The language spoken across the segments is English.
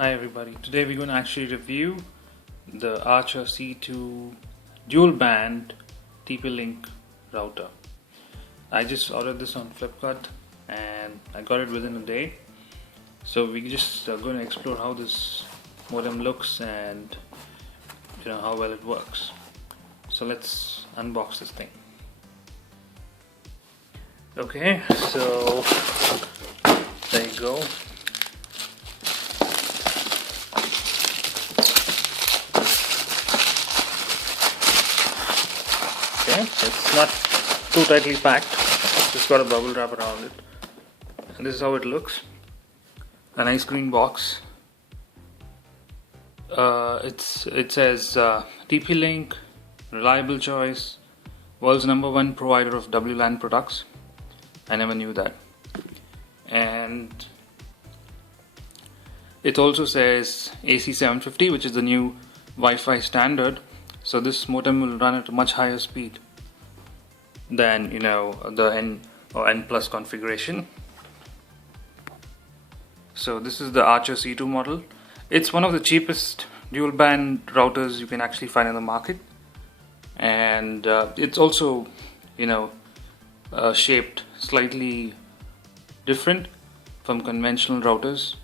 Hi everybody, today we're going to actually review the Archer C2 dual band TP-Link router. I just ordered this on Flipkart and I got it within a day. So we're just going to explore how this modem looks and how well it works. So let's unbox this thing. Okay, so there you go. Okay, it's not too tightly packed, just got a bubble wrap around it, and this is how it looks. A nice green box. It says TP-Link, reliable choice, world's #1 provider of WLAN products. I never knew that. And it also says AC750, which is the new Wi-Fi standard. So this modem will run at a much higher speed than the N or N plus configuration. So this is the Archer C2 model. It's one of the cheapest dual band routers you can actually find in the market, and it's also shaped slightly different from conventional routers.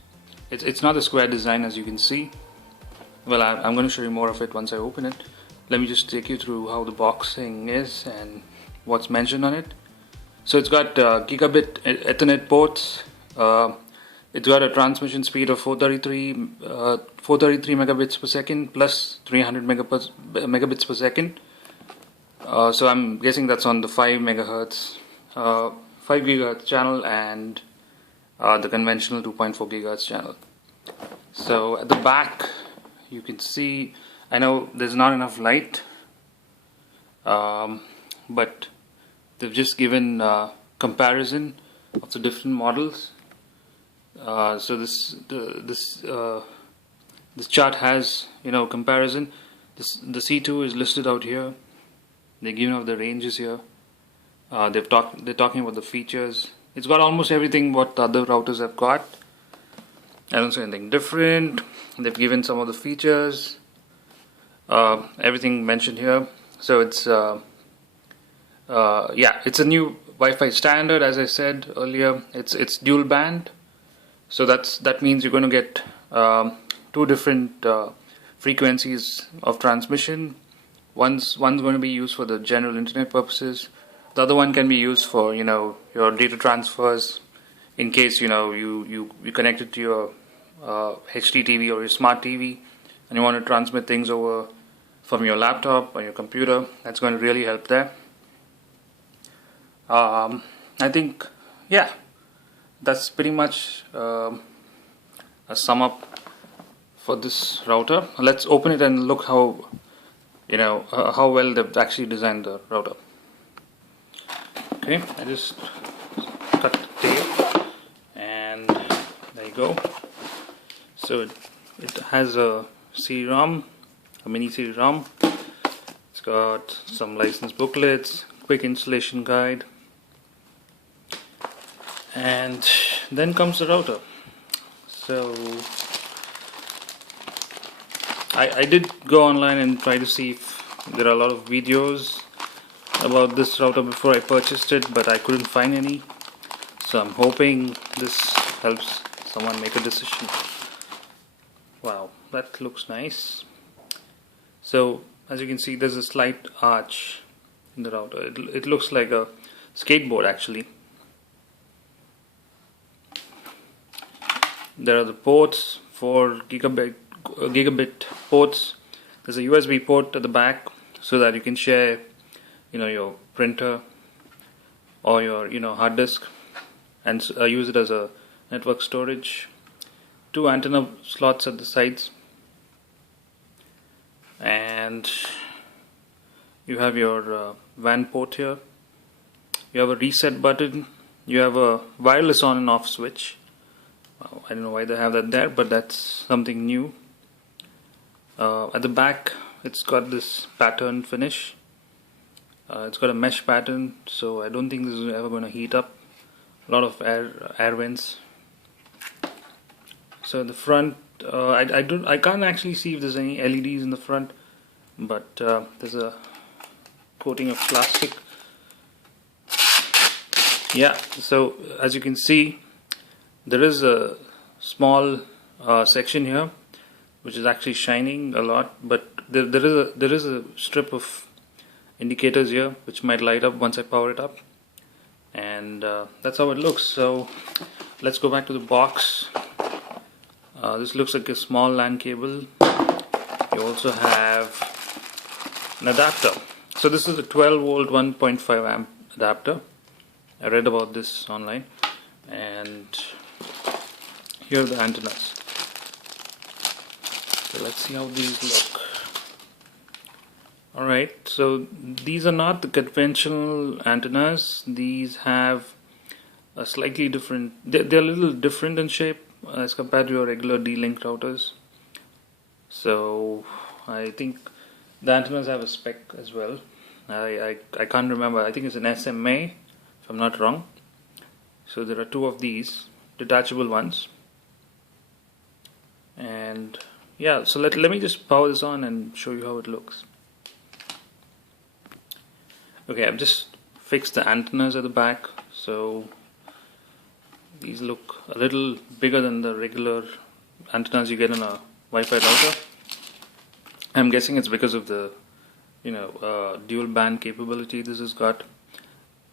It's not a square design, as you can see. Well, I'm going to show you more of it once I open it. Let me just take you through how the boxing is and what's mentioned on it. So it's got Gigabit Ethernet ports. It's got a transmission speed of 433 megabits per second plus 300 megabits per second. So I'm guessing that's on the 5 gigahertz channel and the conventional 2.4 gigahertz channel. So at the back you can see, I know there's not enough light, but they've just given comparison of the different models. So this chart has comparison. The C2 is listed out here. They're giving out the ranges here. They're talking about the features. It's got almost everything what the other routers have got. I don't see anything different. They've given some of the features. Everything mentioned here. So it's it's a new Wi-Fi standard, as I said earlier. It's dual band, so that means you're going to get two different frequencies of transmission. One's going to be used for the general internet purposes. The other one can be used for your data transfers, in case you connect it to your HDTV or your smart TV and you want to transmit things over from your laptop or your computer. That's going to really help there. I think that's pretty much a sum up for this router. Let's open it and look how how well they've actually designed the router. Okay, I just cut the tape and there you go. So it has a CD-ROM, a mini CD-ROM. It's got some license booklets, quick installation guide, and then comes the router. So I did go online and try to see if there are a lot of videos about this router before I purchased it, but I couldn't find any. So I'm hoping this helps someone make a decision. Wow, that looks nice. So as you can see, there's a slight arch in the router. It looks like a skateboard actually. There are the ports for gigabit ports. There's a USB port at the back so that you can share your printer or your hard disk and use it as a network storage. 2 antenna slots at the sides, and you have your WAN port here. You have a reset button. You have a wireless on and off switch. I don't know why they have that there, but that's something new. At the back it's got this pattern finish. It's got a mesh pattern, so I don't think this is ever going to heat up. A lot of air vents. So the front I can't actually see if there's any LEDs in the front, but there's a coating of plastic. Yeah, so as you can see, there is a small section here which is actually shining a lot, but there is a strip of indicators here which might light up once I power it up, and that's how it looks. So let's go back to the box. This looks like a small LAN cable. You also have an adapter. So this is a 12 volt 1.5 amp adapter. I read about this online, and here are the antennas. So let's see how these look. Alright, so these are not the conventional antennas. These have a slightly different, they're a little different in shape as compared to your regular D-Link routers. So I think the antennas have a spec as well. I can't remember, I think it's an SMA if I'm not wrong. So there are two of these detachable ones, and yeah, so let me just power this on and show you how it looks. Okay, I've just fixed the antennas at the back, so these look a little bigger than the regular antennas you get in a Wi-Fi router. I'm guessing it's because of the dual band capability this has got,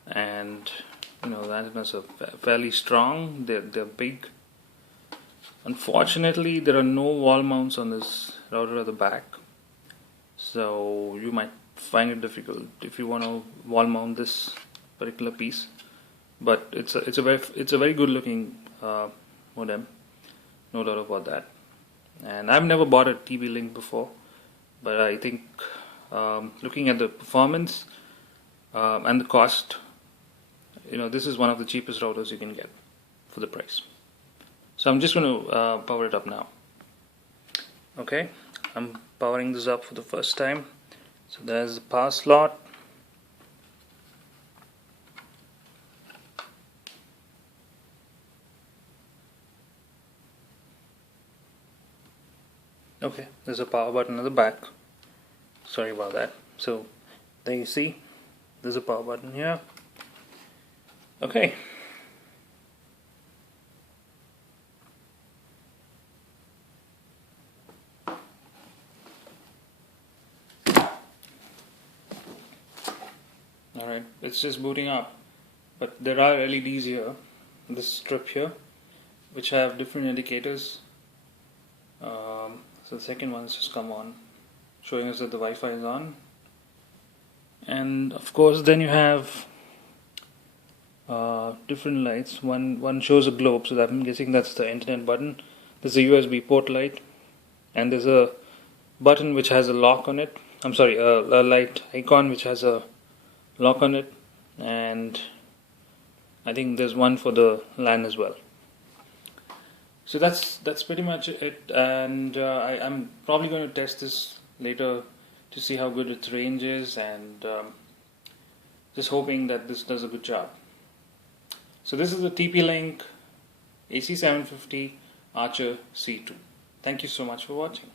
and the antennas are fairly strong. They're big. Unfortunately, there are no wall mounts on this router at the back, so you might find it difficult if you want to wall mount this particular piece. But it's a very good looking modem, no doubt about that. And I've never bought a TP-Link before, but I think looking at the performance and the cost, this is one of the cheapest routers you can get for the price. So I'm just going to power it up now. Okay, I'm powering this up for the first time. So there's the power slot. Okay, there's a power button at the back. Sorry about that. So there you see, there's a power button here. Okay. Alright, it's just booting up, but there are LEDs here, this strip here, which have different indicators. So the second one's just come on, showing us that the Wi-Fi is on. And of course then you have different lights. One shows a globe, so I'm guessing that's the internet button. There's a USB port light, and there's a button which has a lock on it. I'm sorry, a light icon which has a lock on it, and I think there's one for the LAN as well. So that's pretty much it, and I'm probably going to test this later to see how good its range is, and just hoping that this does a good job. So this is the TP-Link AC750 Archer C2. Thank you so much for watching.